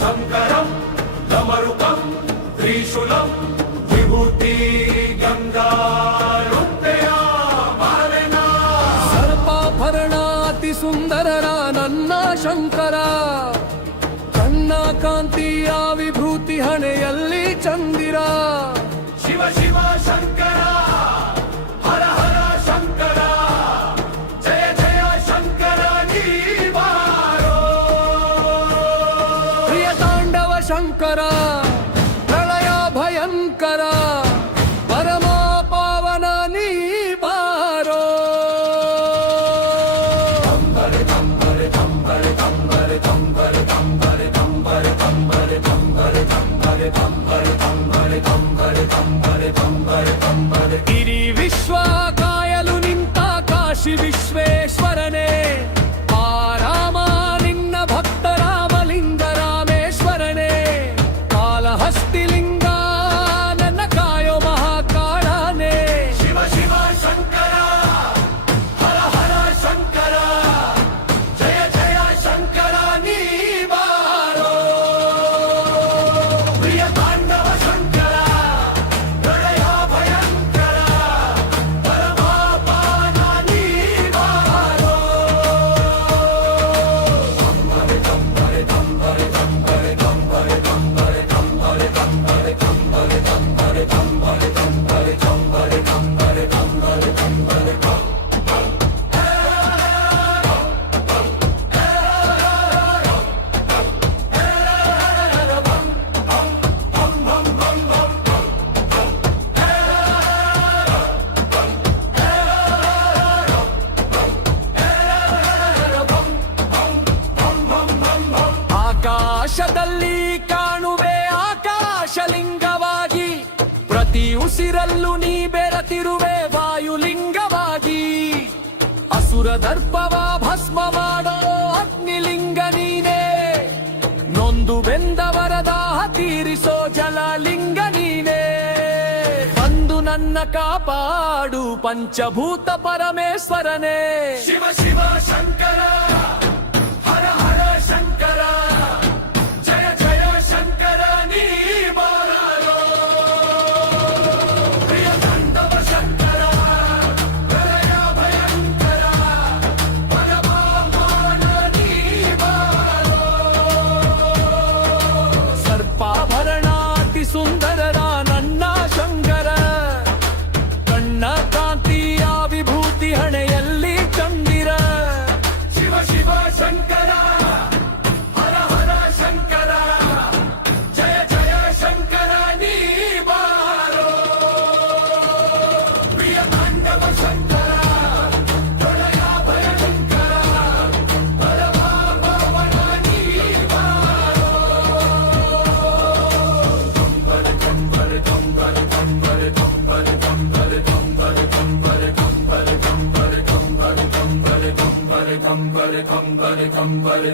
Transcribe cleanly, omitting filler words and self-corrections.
శంకరం డమరుకం త్రిశూలం విభూతి గంగా ಸರ್ಪಾಭರಣಾತಿ ಸುಂದರರ ನನ್ನ ಶಂಕರ ಕನ್ನ ಕಾಂತಿಯ ವಿಭೂತಿ ಹಣೆಯಲ್ಲಿ ಚಂದಿರ ಶಿವ ಶಿವ ಶಂಕರ ಹರ ಹರ ಶಂಕರ ಜಯ ಜಯ ಶಂಕರ ನೀ ಬಾರೋ ಪ್ರಿಯ ತಾಂಡವ ಶಂಕರ ಪ್ರಳಯ ಭಯಂಕರ ಪರಮ ಪಾವನ ನೀ ಬಾರೋ ಇಡೀ ವಿಶ್ವ ಕಾಯಲು ನಿಂತ ಕಾಶಿ ವಿಶ್ವೇಶ್ವರನೇ ಆರಾಮ ನಿನ್ನ ಭಕ್ತ ರಾಮಲಿಂಗ ರಾಮೇಶ್ವರನೇ ಕಾಲಹಸ್ತಿಲಿಂಗ ನನ್ನ ಕಾಯೋ ಮಹಾಕಾಳನೇ ಶಿವ ಶಿವ ಶಂಕರ ಹರ ಹರ ಶಂಕರ ಜಯ ಜಯ ಶಂಕರ ನೀ ಬಾರೋ ಪ್ರಿಯ ತಾಂಡವ ಶಂಕರ ಪ್ರಳಯ ಭಯಂಕರ ಪರಮ ಪಾವನ ನೀ ಬಾರೋ ಆಕಾಶದಲ್ಲಿ ಕಾಣುವೆ ಆಕಾಶಲಿಂಗವಾಗಿ ಪ್ರತಿ ಉಸಿರಲ್ಲೂ ನೀ ಬೆರೆತಿರುವೆ ವಾಯುಲಿಂಗವಾಗಿ ಅಸುರ ದರ್ಪವ ಭಸ್ಮ ಮಾಡೋ ಅಗ್ನಿಲಿಂಗ ನೀನೇ ನೊಂದು ಬೆಂದವರ ದಾಹ ತೀರಿಸೋ ಜಲಲಿಂಗ ನೀನೇ ಬಂದು ನನ್ನ ಕಾಪಾಡು ಪಂಚಭೂತ ಪರಮೇಶ್ವರನೇ ಶಿವ ಶಿವ ಶಂಕರ ಹರ ಹರ ಶಂಕರ ಜಯ ಜಯ ಶಂಕರ ನೀ ಬಾರೋ ಪ್ರಿಯ ತಾಂಡವ ಶಂಕರ ಪ್ರಳಯ ಭಯಂಕರ ಪರಮ ಪಾವನ ನೀ ಬಾರೋ ಸರ್ಪಾಭರಣಾತಿ ಸುಂದರರ ನನ್ನ ಶಂಕರ ಕಣ್ಣ ಕಾಂತಿಯ ವಿಭೂತಿ ಹಣೆಯಲ್ಲಿ ಚಂದಿರ ಶಿವ ಶಿವ ಶಂಕರ ಹರ ಹರ ಶಂಕರ ಜಯ ಜಯ ಶಂಕರ ನೀ ಬಾರೋ ಪ್ರಿಯ ತಾಂಡವ ಶಂಕರ ಪ್ರಳಯ ಭಯಂಕರ ಪರಮ ಪಾವನ ನೀ ಬಾರೋ ಕಂಬರೆ ಕಂಬರೆ